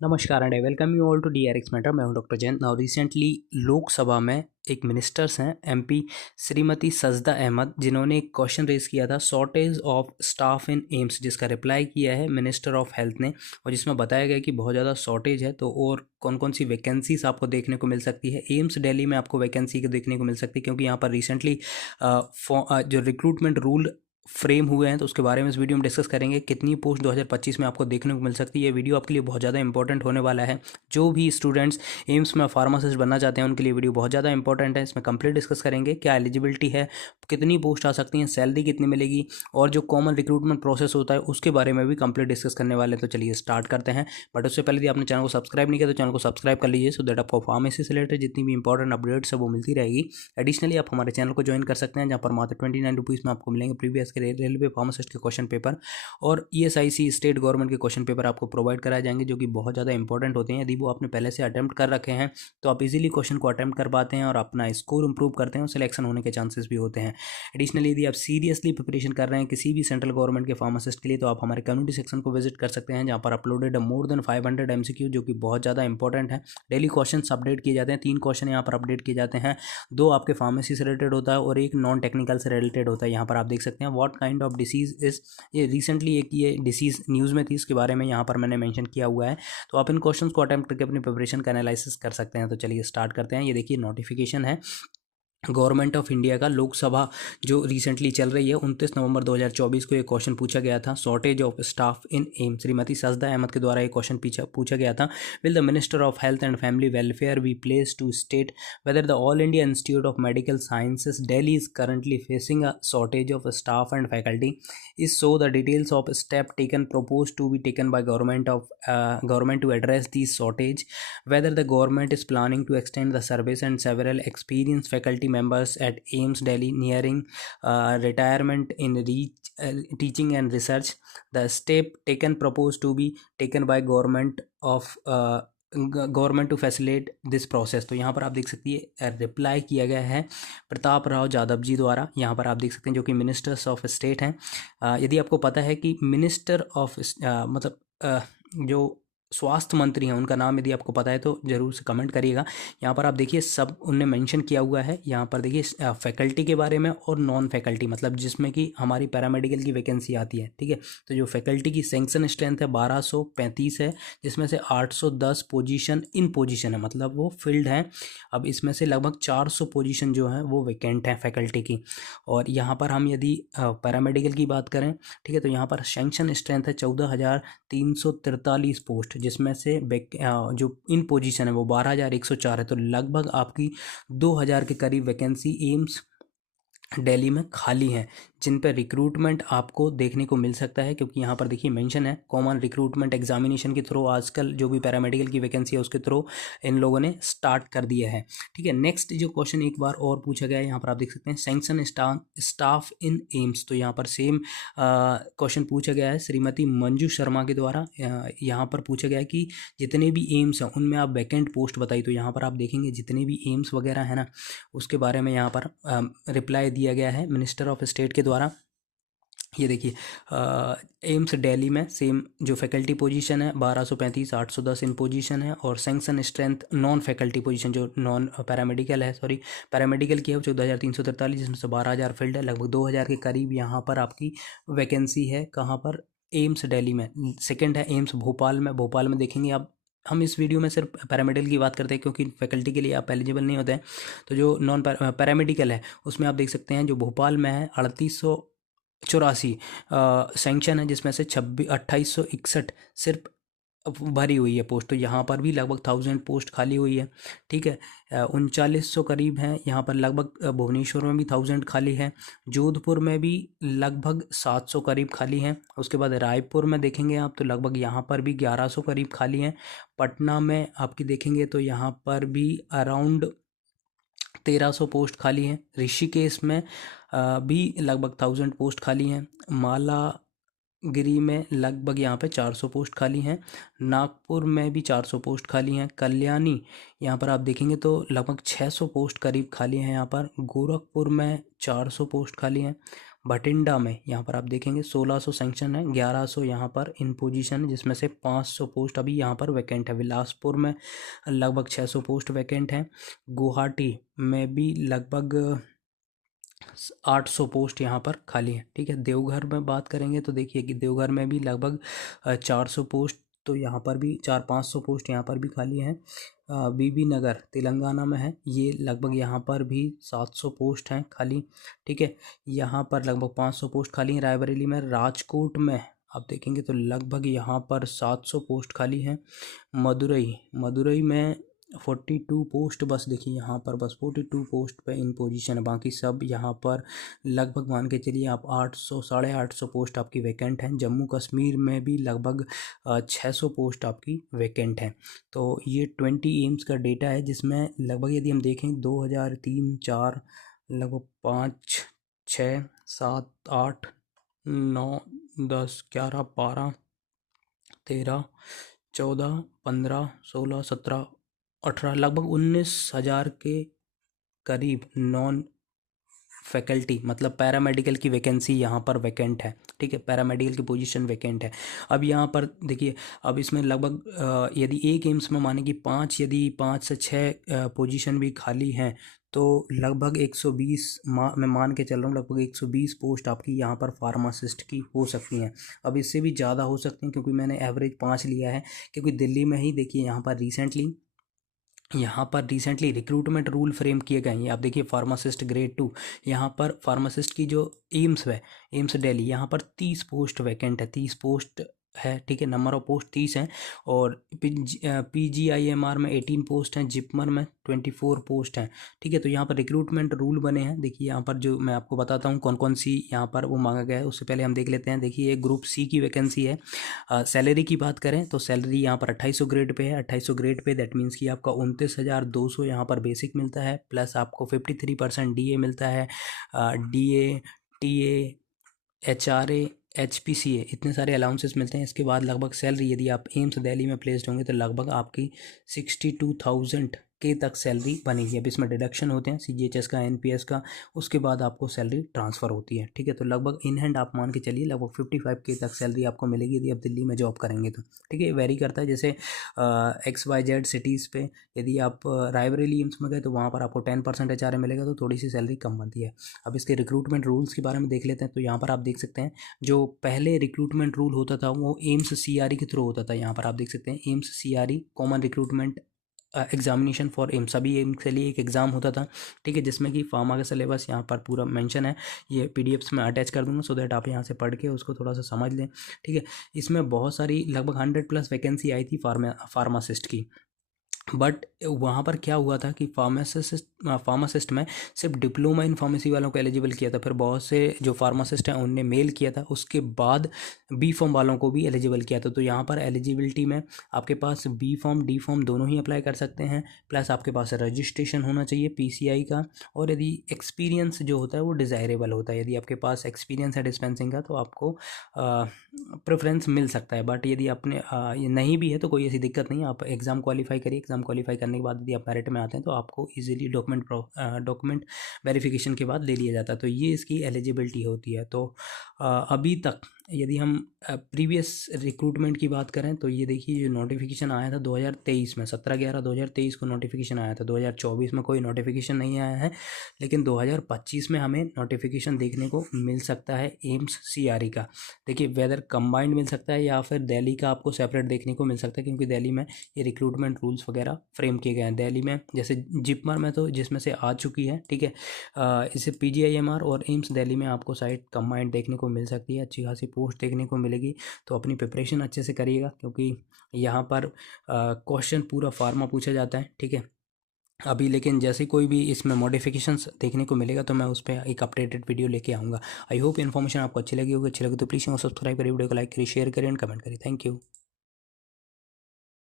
नमस्कार and I welcome you all to DRX matter. मैं हूं doctor Jain. Now recently Lok Sabha में एक मिनिस्टर्स हैं MP श्रीमती सजदा अहमद, जिन्होंने एक क्वेश्चन रेज किया था shortage of staff in AIIMS, जिसका रिप्लाई किया है मिनिस्टर ऑफ हेल्थ ने, और जिसमें बताया गया कि बहुत ज़्यादा शॉर्टेज है। तो और कौन कौन सी वैकेंसीज आपको देखने को मिल सकती है एम्स दिल्ली में, आपको वैकेंसी देखने को मिल सकती है, क्योंकि यहाँ पर रिसेंटली जो रिक्रूटमेंट रूल फ्रेम हुए हैं तो उसके बारे में इस वीडियो में डिस्कस करेंगे। कितनी पोस्ट 2025 में आपको देखने को मिल सकती है। ये वीडियो आपके लिए बहुत ज़्यादा इंपॉर्टेंट होने वाला है। जो भी स्टूडेंट्स एम्स में फार्मासिस्ट बनना चाहते हैं उनके लिए वीडियो बहुत ज़्यादा इंपॉर्टेंट है। इसमें कंप्लीट डिस्कस करेंगे क्या एलिजिबिलिटी है, कितनी पोस्ट आ सकती हैं, सैलरी कितनी मिलेगी, और जो कॉमन रिक्रूटमेंट प्रोसेस होता है उसके बारे में भी कंप्लीट डिस्कस करने वाले हैं। तो चलिए स्टार्ट करते हैं। बट उससे पहले यदि आपने चैनल को सब्सक्राइब नहीं किया तो चैनल को सब्सक्राइब कर लीजिए, सो दैट आपको फार्मेसी से रिलेटेड जितनी भी इंपॉर्टेंट अपडेट्स है वो मिलती रहेगी। एडिशनली आप हमारे चैनल को ज्वाइन कर सकते हैं, जहाँ पर मात्र 29 रुपीज़ में आपको मिलेंगे प्रीवियस के रेलवे फार्मासिस्ट के क्वेश्चन पेपर और ESIC स्टेट गवर्नमेंट के क्वेश्चन पेपर आपको प्रोवाइड कराए जाएंगे, जो कि बहुत ज़्यादा इंपॉर्टेंट होते हैं। यदि वो आपने पहले से अटेम्प्ट कर रखे हैं तो आप इजीली क्वेश्चन को अटेम्प्ट कर पाते हैं और अपना स्कोर इंप्रूव करते हैं और सिलेक्शन होने के चांसेस भी होते हैं। एडिशनली यदि आप सीरियसली प्रिपरेशन कर रहे हैं किसी भी सेंट्रल गवर्नमेंट के फार्मासिस्ट के लिए, तो आप हमारे कम्युनिटी सेक्शन को विजिट कर सकते हैं, जहाँ पर अपलोडेड मोर देन 500 MCQ, जो कि बहुत ज़्यादा इंपॉर्टेंट है। डेली क्वेश्चन अपडेट किए जाते हैं। 3 क्वेश्चन यहाँ पर अपडेट किए जाते हैं, 2 आपके फार्मेसी से रिलेटेड होता है और 1 नॉन टेक्निकल से रिलेटेड होता है। यहाँ पर आप देख सकते हैं what kind of disease is, ये रिसेंटली एक ये डिसीज़ न्यूज़ में थी, इसके बारे में यहाँ पर मैंने मेंशन किया हुआ है। तो आप इन क्वेश्चंस को अटेम्प्ट करके अपनी प्रिपरेशन का एनालिसिस कर सकते हैं। तो चलिए स्टार्ट करते हैं। ये देखिए नोटिफिकेशन है गवर्नमेंट ऑफ इंडिया का। लोकसभा जो रिसेंटली चल रही है, 29 नवंबर 2024 को ये क्वेश्चन पूछा गया था, shortage of staff in AIIMS. Shrimati Sajda Ahmad के द्वारा ये क्वेश्चन पूछा गया था। Will the minister of health and family welfare be place to state whether the All India Institute of Medical Sciences Delhi is currently facing a shortage of staff and faculty, is so the details of step taken proposed to be taken by government to address these shortage, whether the government is planning to extend the service and several experienced faculty members at AIIMS Delhi nearing retirement in teaching and research, the step taken proposed to be taken by government to facilitate this process. तो यहाँ पर आप देख सकती है reply किया गया है प्रताप राव जाधव जी द्वारा। यहाँ पर आप देख सकते हैं जो कि मिनिस्टर्स ऑफ स्टेट हैं। यदि आपको पता है कि मिनिस्टर ऑफ जो स्वास्थ्य मंत्री हैं उनका नाम यदि आपको पता है तो ज़रूर से कमेंट करिएगा। यहाँ पर आप देखिए सब उनने मेंशन किया हुआ है। यहाँ पर देखिए फैकल्टी के बारे में और नॉन फैकल्टी, मतलब जिसमें कि हमारी पैरामेडिकल की वैकेंसी आती है, ठीक है। तो जो फैकल्टी की सेंक्शन स्ट्रेंथ है 1235 है, जिसमें से 810 पोजीशन इन पोजीशन है, मतलब वो फील्ड है। अब इसमें से लगभग 400 पोजीशन जो है वो वैकेंट हैं फैकल्टी की। और यहाँ पर हम यदि पैरामेडिकल की बात करें, ठीक है, तो यहाँ पर सेंक्शन स्ट्रेंथ है 14,343 पोस्ट, जिसमें से जो इन पोजीशन है वो 12,104 है। तो लगभग आपकी 2,000 के करीब वैकेंसी एम्स दिल्ली में खाली हैं, जिन पर रिक्रूटमेंट आपको देखने को मिल सकता है। क्योंकि यहाँ पर देखिए मेंशन है कॉमन रिक्रूटमेंट एग्जामिनेशन के थ्रू आजकल जो भी पैरामेडिकल की वैकेंसी है उसके थ्रू इन लोगों ने स्टार्ट कर दिया है, ठीक है। नेक्स्ट जो क्वेश्चन एक बार और पूछा गया है, यहाँ पर आप देख सकते हैं सैंक्शन स्टाफ इन एम्स। तो यहाँ पर सेम क्वेश्चन पूछा गया है श्रीमती मंजू शर्मा के द्वारा। यहाँ पर पूछा गया है कि जितने भी एम्स हैं उनमें आप वैकेंट पोस्ट बताइए। तो यहाँ पर आप देखेंगे जितने भी एम्स वगैरह है ना, उसके बारे में यहाँ पर रिप्लाई दिया गया है मिनिस्टर ऑफ स्टेट के द्वारा। ये देखिए एम्स दिल्ली में सेम जो फैकल्टी पोजीशन है 1235, 810 इन पोजीशन है, और sanction strength non faculty position जो नॉन पैरामेडिकल है, सॉरी पैरामेडिकल की है, 14,343, जिसमें से 12,000 फील्ड है। लगभग 2,000 के करीब यहाँ पर आपकी वैकेंसी है। कहाँ पर? एम्स दिल्ली में। सेकेंड है एम्स भोपाल में। भोपाल में देखेंगे आप, हम इस वीडियो में सिर्फ पैरामेडिकल की बात करते हैं क्योंकि फैकल्टी के लिए आप एलिजिबल नहीं होते हैं। तो जो नॉन पैरामेडिकल है उसमें आप देख सकते हैं जो भोपाल में है 3884 सैंक्शन है, जिसमें से 2861 सिर्फ भरी हुई है पोस्ट। तो यहाँ पर भी लगभग 1000 पोस्ट खाली हुई है, ठीक है। 3900 करीब हैं यहाँ पर लगभग। भुवनेश्वर में भी 1000 खाली है। जोधपुर में भी लगभग 700 करीब खाली हैं। उसके बाद रायपुर में देखेंगे आप तो लगभग यहाँ पर भी 1100 करीब खाली हैं। पटना में आपकी देखेंगे तो यहाँ पर भी अराउंड 1300 पोस्ट खाली हैं। ऋषिकेश में भी लगभग 1000 पोस्ट खाली हैं। मालागिरी में लगभग यहाँ पे 400 पोस्ट खाली हैं। नागपुर में भी 400 पोस्ट खाली हैं। कल्याणी यहाँ पर आप देखेंगे तो लगभग 600 पोस्ट करीब खाली हैं यहाँ पर। गोरखपुर में 400 पोस्ट खाली हैं। भटिंडा में यहाँ पर आप देखेंगे 1600 सेंक्शन है, 1100 यहाँ पर इन पोजीशन है, जिसमें से 500 पोस्ट अभी यहाँ पर वैकेंट है। बिलासपुर में लगभग 600 पोस्ट वैकेंट हैं। गुवाहाटी में भी लगभग 800 पोस्ट यहाँ पर खाली है। ठीक है, देवघर में बात करेंगे तो देखिए कि देवघर में भी लगभग 400 पोस्ट, तो यहाँ पर भी 400-500 पोस्ट यहाँ पर भी खाली हैं। बीबी नगर तेलंगाना में है, ये लगभग यहाँ पर भी 700 पोस्ट हैं खाली। ठीक है, यहाँ पर लगभग 500 पोस्ट खाली हैं। रायबरेली में, राजकोट में आप देखेंगे तो लगभग यहाँ पर 700 पोस्ट खाली हैं। मदुरई में 42 पोस्ट बस, देखिए यहाँ पर बस 42 पोस्ट पे इन पोजीशन है, बाकी सब यहाँ पर लगभग मान के चलिए आप 800 850 पोस्ट आपकी वैकेंट हैं। जम्मू कश्मीर में भी लगभग 600 पोस्ट आपकी वैकेंट हैं। तो ये 20 एम्स का डेटा है, जिसमें लगभग यदि हम देखें 2000 3 4 लगभग 5 6 7 8 9 10 11 12 13 14 15 16 17 18 लगभग 19,000 के करीब नॉन फैकल्टी मतलब पैरामेडिकल की वैकेंसी यहाँ पर वैकेंट है। ठीक है, पैरामेडिकल की पोजीशन वैकेंट है। अब यहाँ पर देखिए, अब इसमें लगभग यदि एक एम्स में माने कि 5 से 6 पोजीशन भी खाली हैं, तो लगभग 120 मैं मान के चल रहा हूँ, लगभग 120 पोस्ट आपकी यहाँ पर फार्मासिस्ट की हो सकती हैं। अब इससे भी ज़्यादा हो सकती हैं, क्योंकि मैंने एवरेज 5 लिया है, क्योंकि दिल्ली में ही देखिए यहाँ पर रिसेंटली रिक्रूटमेंट रूल फ्रेम किए गए हैं। ये आप देखिए, फार्मासिस्ट ग्रेड 2, यहाँ पर फार्मासिस्ट की जो एम्स है, एम्स दिल्ली, यहाँ पर 30 पोस्ट वैकेंट है, 30 पोस्ट है। ठीक है, नंबर ऑफ पोस्ट 30 हैं। और PGIMR में 18 पोस्ट हैं, जिपमर में 24 पोस्ट हैं। ठीक है, तो यहाँ पर रिक्रूटमेंट रूल बने हैं। देखिए यहाँ पर जो मैं आपको बताता हूँ कौन कौन सी यहाँ पर वो मांगा गया है, उससे पहले हम देख लेते हैं। देखिए, ग्रुप C की वैकेंसी है। सैलरी की बात करें तो सैलरी यहाँ पर 2800 ग्रेड पे है। 2800 ग्रेड पे दैट मीन्स कि आपका 29,200 यहाँ पर बेसिक मिलता है, प्लस आपको 53% DA मिलता है। DA, TA, HRA, HPCA, इतने सारे अलाउंसेस मिलते हैं। इसके बाद लगभग सैलरी, यदि आप एम्स दिल्ली में प्लेस्ड होंगे तो लगभग आपकी 62,000 के तक सैलरी बनेगी। अब इसमें डिडक्शन होते हैं CGHS का, NPS का, उसके बाद आपको सैलरी ट्रांसफ़र होती है। ठीक है, तो लगभग इन हैंड आप मान के चलिए लगभग 55K तक सैलरी आपको मिलेगी यदि आप दिल्ली में जॉब करेंगे तो। ठीक है, वेरी करता है, जैसे XYZ सिटीज़ पे यदि आप रायबरेली एम्स में गए तो वहाँ पर आपको 10% HRA मिलेगा, तो थोड़ी सी सैलरी कम बनती है। अब इसके रिक्रूटमेंट रूल्स के बारे में देख लेते हैं। तो यहाँ पर आप देख सकते हैं, जो पहले रिक्रूटमेंट रूल होता था वो एम्स CRE के थ्रू होता था। यहाँ पर आप देख सकते हैं AIIMS CRE, common recruitment examination for AIIMS, सभी एम्स के लिए एक एग्ज़ाम होता था। ठीक है, जिसमें कि फार्मा का सिलेबस यहाँ पर पूरा मेंशन है। ये PDFs में अटैच कर दूंगा, सो दैट आप यहाँ से पढ़ के उसको थोड़ा सा समझ लें। ठीक है, इसमें बहुत सारी लगभग 100+ वैकेंसी आई थी फार्मासिस्ट की। बट वहाँ पर क्या हुआ था कि फार्मासिस्ट में सिर्फ डिप्लोमा इन फार्मेसी वालों को एलिजिबल किया था। फिर बहुत से जो फार्मासिस्ट हैं उनने मेल किया था, उसके बाद B फॉर्म वालों को भी एलिजिबल किया था। तो यहाँ पर एलिजिबिलिटी में आपके पास B फॉर्म D फॉर्म दोनों ही अप्लाई कर सकते हैं, प्लस आपके पास रजिस्ट्रेशन होना चाहिए PCI का, और यदि एक्सपीरियंस जो होता है वो डिज़ायरेबल होता है। यदि आपके पास एक्सपीरियंस है डिस्पेंसिंग का तो आपको प्रेफरेंस मिल सकता है। बट यदि आपने ये नहीं भी है तो कोई ऐसी दिक्कत नहीं है, आप एग्ज़ाम क्वालिफाई करिए। एग्ज़ाम क्वालिफाई करने के बाद यदि आप मेरिट में आते हैं तो आपको इजीली डॉक्यूमेंट वेरिफिकेशन के बाद ले लिया जाता है। तो ये इसकी एलिजिबिलिटी होती है। तो अभी तक यदि हम प्रीवियस रिक्रूटमेंट की बात करें तो ये देखिए, जो नोटिफिकेशन आया था 2023 में, 17/11/2023 को नोटिफिकेशन आया था। 2024 में कोई नोटिफिकेशन नहीं आया है, लेकिन 2025 में हमें नोटिफिकेशन देखने को मिल सकता है एम्स CRE का। देखिए, वेदर कंबाइंड मिल सकता है या फिर दिल्ली का आपको सेपरेट देखने को मिल सकता है, क्योंकि दिल्ली में ये रिक्रूटमेंट रूल्स वगैरह फ्रेम किए गए हैं। दिल्ली में जैसे जिपमर में तो जिसमें से आ चुकी है। ठीक है, इसे PGIMR और एम्स दिल्ली में आपको साइट कंबाइंड देखने को मिल सकती है, अच्छी खासी पोस्ट देखने को मिलेगी। तो अपनी प्रिपरेशन अच्छे से करिएगा, क्योंकि यहाँ पर क्वेश्चन पूरा फार्मा पूछा जाता है। ठीक है, अभी लेकिन जैसे कोई भी इसमें मॉडिफिकेशंस देखने को मिलेगा तो मैं उस पर एक अपडेटेड वीडियो लेके आऊँगा। आई होप इन्फॉर्मेशन आपको अच्छी लगी होगी। अच्छी लगी तो प्लीज़ सब्सक्राइब करिए, वीडियो को लाइक करिए, शेयर करिए एंड कमेंट करिए। Thank you.